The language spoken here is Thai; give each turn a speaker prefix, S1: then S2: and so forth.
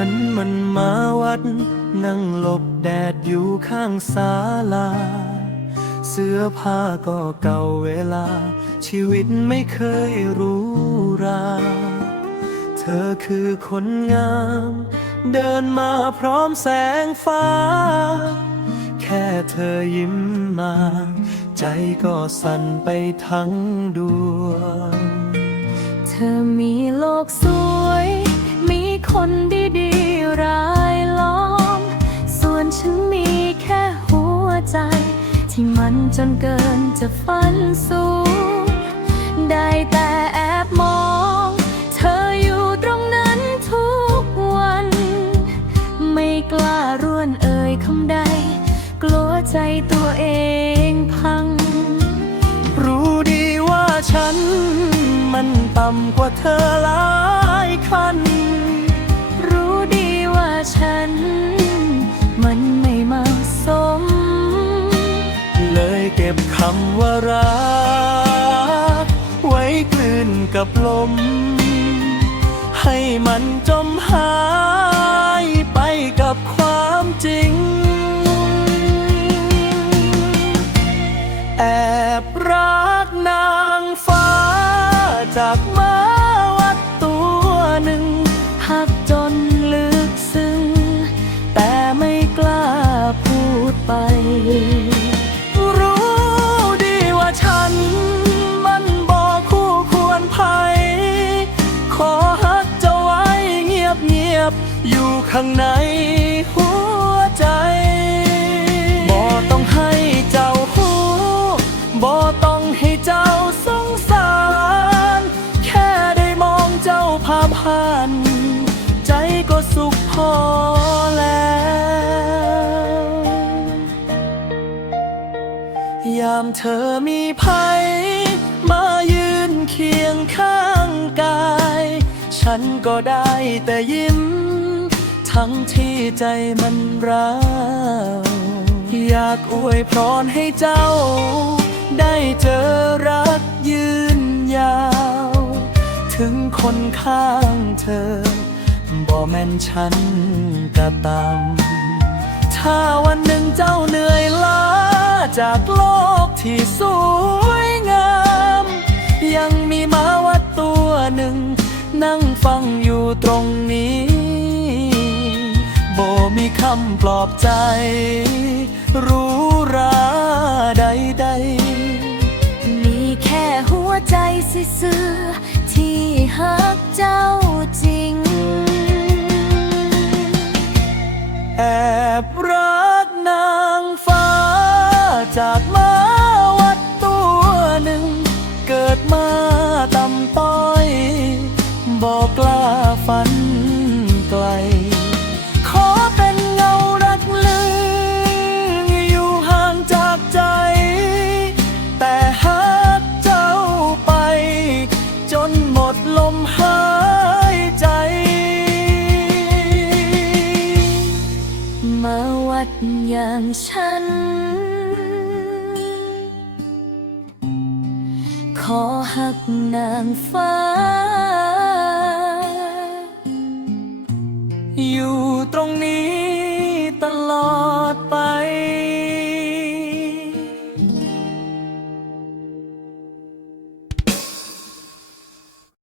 S1: ันมันมาวัด นั่งหลบแดดอยู่ข้างศาลา เสื้อผ้าก็เก่าเวลา ชีวิตไม่เคยรู้รา เธอคือคนงาม เดินมาพร้อมแสงฟ้า แค่เธอยิ้มมา ใจก็สั่นไปทั้งดวง
S2: เธอมีโลกสวย มีคนดี รายล้อม ส่วนฉันมีแค่หัวใจ ที่มันจนเกินจะฝันสูง ได้แต่แอบมอง เธออยู่ตรงนั้นทุกวัน ไม่กล้าร่วนเอ่ยคำใด กลัวใจตัวเองพัง
S1: รู้ดีว่าฉัน มันต่ำกว่าเธอหลายขั้น
S2: ฉัน มันไม่เหมาะสม
S1: เลยเก็บคำว่ารัก ไว้กลืนกับลม ให้มันจมหาย อยู่ข้างในหัวใจบ่ต้องให้เจ้าหูบ่ต้องให้เจ้าสงสาร แค่ได้มองเจ้าภาผ่าน ใจก็สุขพอแล้ว ยามเธอมีภัย มายืนเคียงข้างกาย ฉันก็ได้แต่ยิ้ม ทั้งที่ใจมันร้าวอยากอวยพรให้เจ้า ได้เจอรักยืนยาว ถึงคนข้างเธอ บ่แม่นฉันกะตามถ้าวันหนึ่งเจ้าเหนื่อยล้า จากโลกที่สวยงาม ยังมีมาวัดตัวหนึ่ง นั่งฟังอยู่ตรงนี้ำปลอบใจ รู้ราใดใด
S2: มีแค่หัวใจซื่อที่หักเจ้าจริง
S1: แอบรัก ดลมหายใจ
S2: มาวัดอย่างฉัน ขอหักนางฟ้า
S1: อยู่ตรงนี้